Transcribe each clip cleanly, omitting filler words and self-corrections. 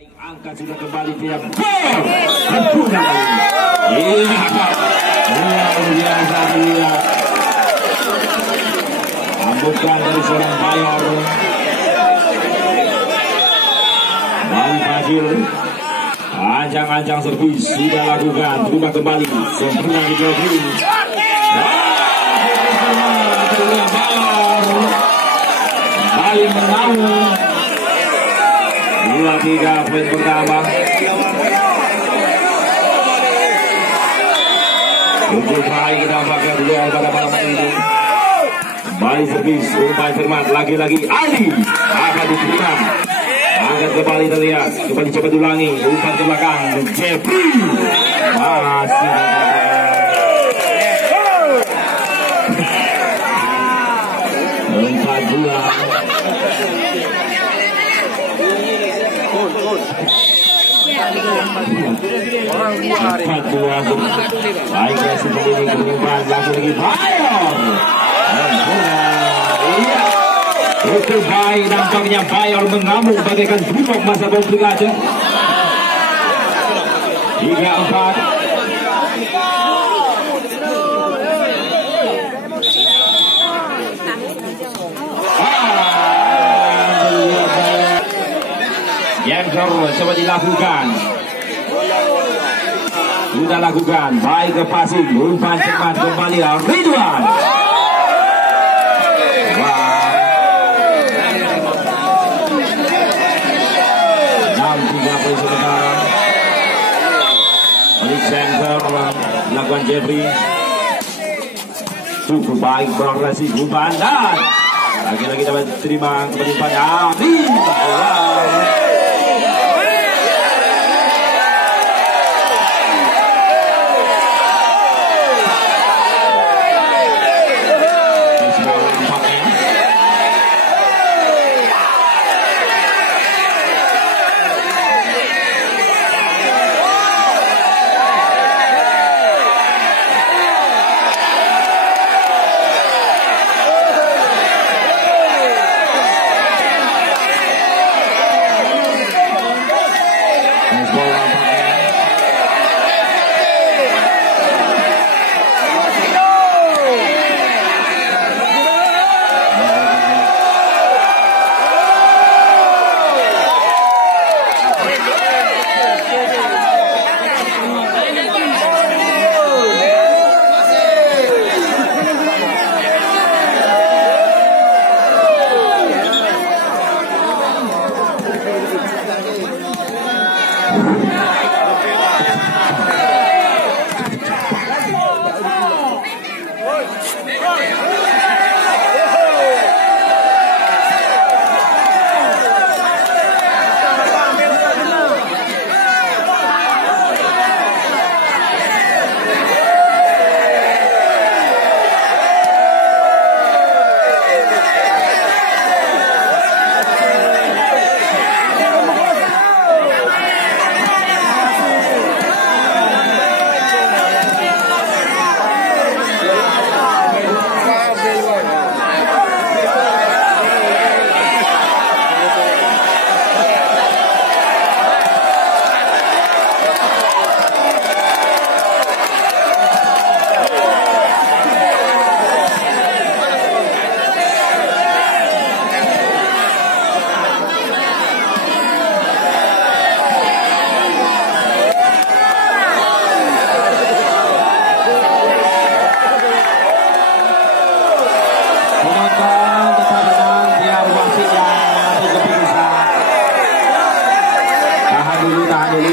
Angkat sudah kembali dia. Sempurna kali ini. Luar biasa dia. Ambukan dari seorang Bayor. Bali Fadil. Ancang-ancang servis sudah lakukan. Terima kembali. Sempurna di Jogja. Bali menang. 2-3 poin pertama. Untuk baik dampaknya dulu pada malam ini. Bali servis umpan Firman lagi-lagi Ali akan diterima. Angkat kembali terlihat. Coba dicoba ulangi. Umpan ke belakang. Jeffrey masih 4-2. Baiknya seperti ini kemudian langsung lagi Bayor. Iya. Itu baik nampaknya Bayor mengamuk bagaikan bulog masa konflik aja. 3-4. Jemper coba dilakukan. Sudah lakukan. Baik ke passing. Umpan cepat kembali Ridwan. Wah. 6-3 poin sementara. Balik center melakukan Jeffrey. Cukup baik progresi umpan dan lagi-lagi dapat terima kembali pada Amin.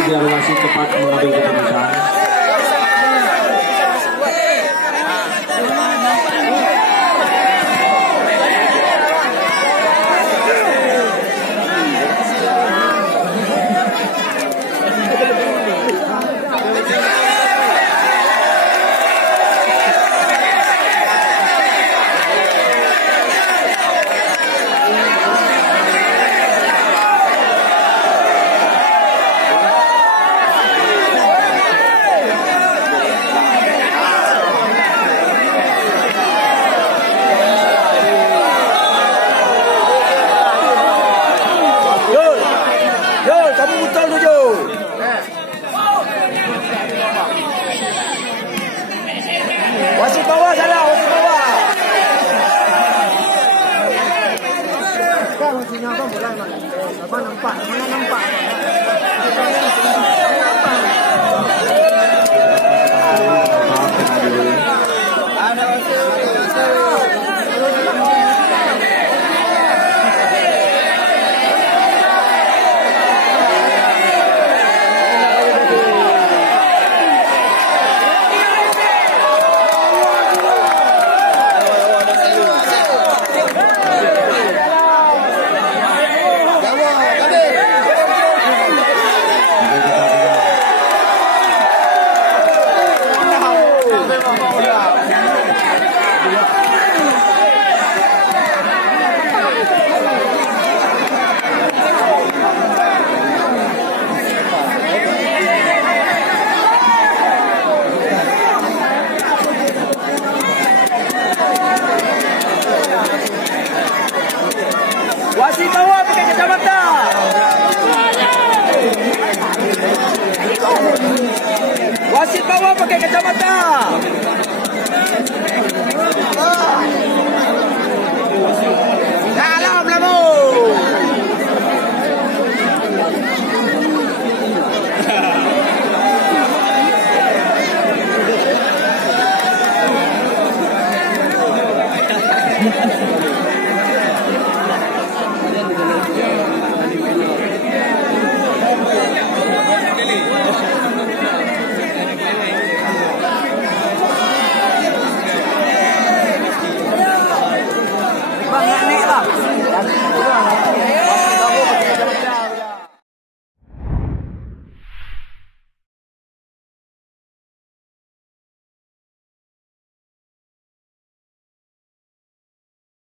Biar wasit cepat mengambil keputusan. Wasit bawah pakai kacamata. Wasit bawah pakai kacamata. Dalam lamu. Bang, naik lah.